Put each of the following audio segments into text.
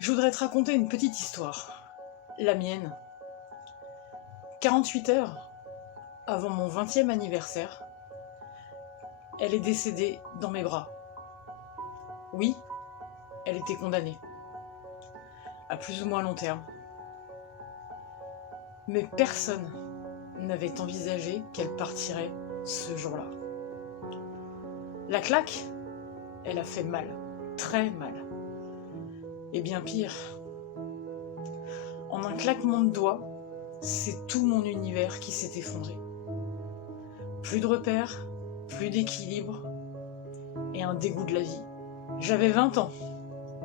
Je voudrais te raconter une petite histoire, la mienne. 48 heures avant mon 20e anniversaire, elle est décédée dans mes bras. Oui, elle était condamnée, à plus ou moins long terme. Mais personne n'avait envisagé qu'elle partirait ce jour-là. La claque, elle a fait mal, très mal. Et bien pire, en un claquement de doigts, c'est tout mon univers qui s'est effondré. Plus de repères, plus d'équilibre et un dégoût de la vie. J'avais 20 ans,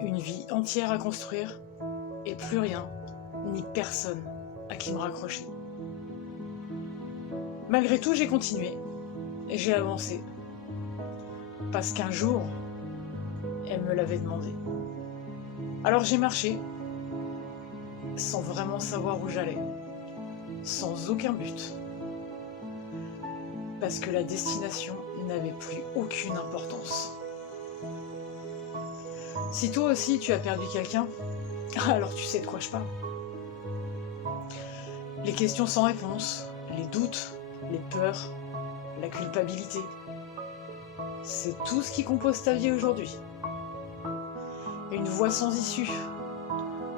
une vie entière à construire et plus rien, ni personne à qui me raccrocher. Malgré tout, j'ai continué et j'ai avancé. Parce qu'un jour, elle me l'avait demandé. Alors j'ai marché, sans vraiment savoir où j'allais, sans aucun but. Parce que la destination n'avait plus aucune importance. Si toi aussi tu as perdu quelqu'un, alors tu sais de quoi je parle. Les questions sans réponse, les doutes, les peurs, la culpabilité, c'est tout ce qui compose ta vie aujourd'hui. Une voie sans issue,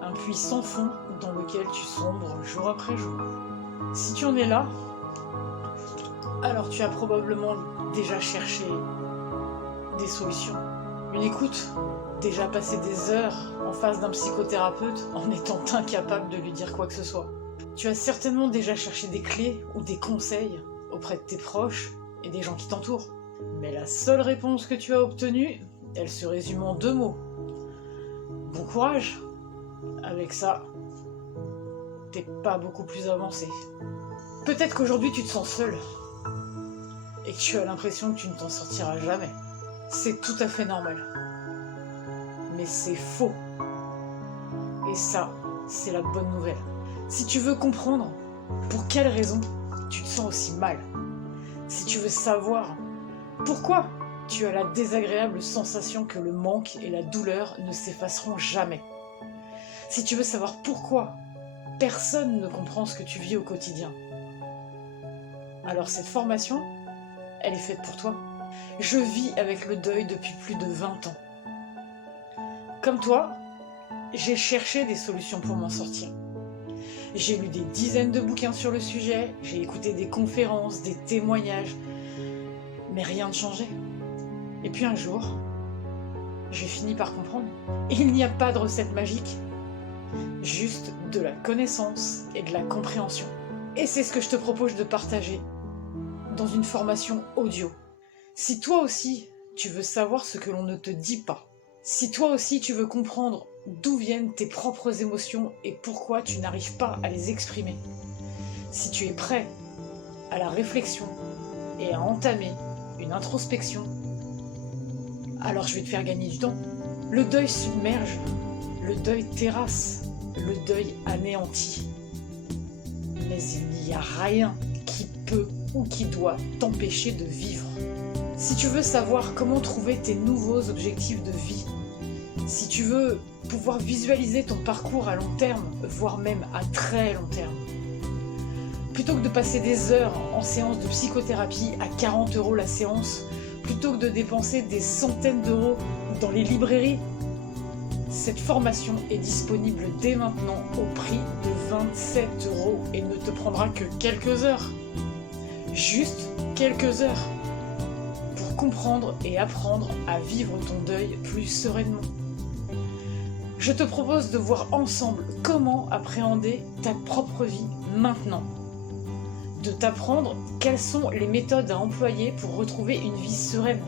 un puits sans fond dans lequel tu sombres jour après jour. Si tu en es là, alors tu as probablement déjà cherché des solutions. Une écoute, déjà passé des heures en face d'un psychothérapeute en étant incapable de lui dire quoi que ce soit. Tu as certainement déjà cherché des clés ou des conseils auprès de tes proches et des gens qui t'entourent. Mais la seule réponse que tu as obtenue, elle se résume en 2 mots. Bon courage. Avec ça, t'es pas beaucoup plus avancé. Peut-être qu'aujourd'hui tu te sens seul et que tu as l'impression que tu ne t'en sortiras jamais. C'est tout à fait normal. Mais c'est faux. Et ça, c'est la bonne nouvelle. Si tu veux comprendre pour quelles raisons tu te sens aussi mal, si tu veux savoir pourquoi tu as la désagréable sensation que le manque et la douleur ne s'effaceront jamais, si tu veux savoir pourquoi personne ne comprend ce que tu vis au quotidien, alors cette formation, elle est faite pour toi. Je vis avec le deuil depuis plus de 20 ans. Comme toi, j'ai cherché des solutions pour m'en sortir. J'ai lu des dizaines de bouquins sur le sujet, j'ai écouté des conférences, des témoignages, mais rien ne changeait. Et puis un jour, j'ai fini par comprendre. Il n'y a pas de recette magique, juste de la connaissance et de la compréhension. Et c'est ce que je te propose de partager dans une formation audio. Si toi aussi, tu veux savoir ce que l'on ne te dit pas, si toi aussi tu veux comprendre d'où viennent tes propres émotions et pourquoi tu n'arrives pas à les exprimer, si tu es prêt à la réflexion et à entamer une introspection, alors je vais te faire gagner du temps. Le deuil submerge, le deuil terrasse, le deuil anéantit. Mais il n'y a rien qui peut ou qui doit t'empêcher de vivre. Si tu veux savoir comment trouver tes nouveaux objectifs de vie, si tu veux pouvoir visualiser ton parcours à long terme, voire même à très long terme, plutôt que de passer des heures en séance de psychothérapie à 40 € la séance, plutôt que de dépenser des centaines d'euros dans les librairies, cette formation est disponible dès maintenant au prix de 27 € et ne te prendra que quelques heures. Juste quelques heures. Pour comprendre et apprendre à vivre ton deuil plus sereinement. Je te propose de voir ensemble comment appréhender ta propre vie maintenant. De t'apprendre quelles sont les méthodes à employer pour retrouver une vie sereine.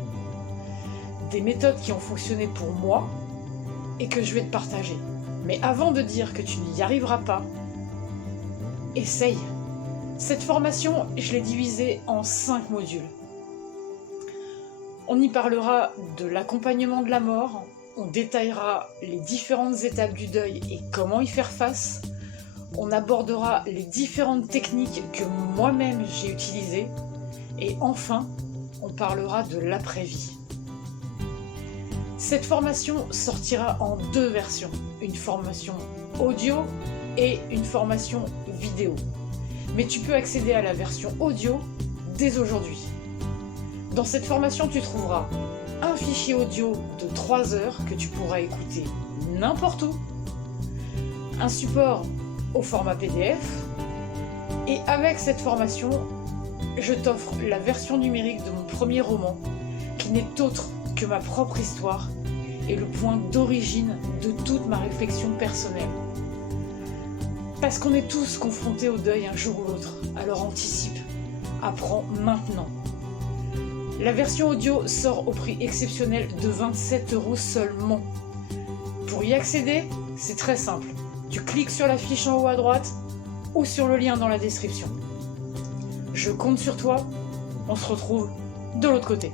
Des méthodes qui ont fonctionné pour moi et que je vais te partager. Mais avant de dire que tu n'y arriveras pas, essaye. Cette formation, je l'ai divisée en 5 modules. On y parlera de l'accompagnement de la mort, on détaillera les différentes étapes du deuil et comment y faire face, on abordera les différentes techniques que moi-même j'ai utilisées, et enfin, on parlera de l'après-vie. Cette formation sortira en 2 versions, une formation audio et une formation vidéo. Mais tu peux accéder à la version audio dès aujourd'hui. Dans cette formation, tu trouveras un fichier audio de 3 heures que tu pourras écouter n'importe où, un support au format PDF, et avec cette formation, je t'offre la version numérique de mon premier roman, qui n'est autre que ma propre histoire et le point d'origine de toute ma réflexion personnelle. Parce qu'on est tous confrontés au deuil un jour ou l'autre, alors anticipe, apprends maintenant. La version audio sort au prix exceptionnel de 27 € seulement. Pour y accéder, c'est très simple. Tu cliques sur la fiche en haut à droite ou sur le lien dans la description. Je compte sur toi, on se retrouve de l'autre côté.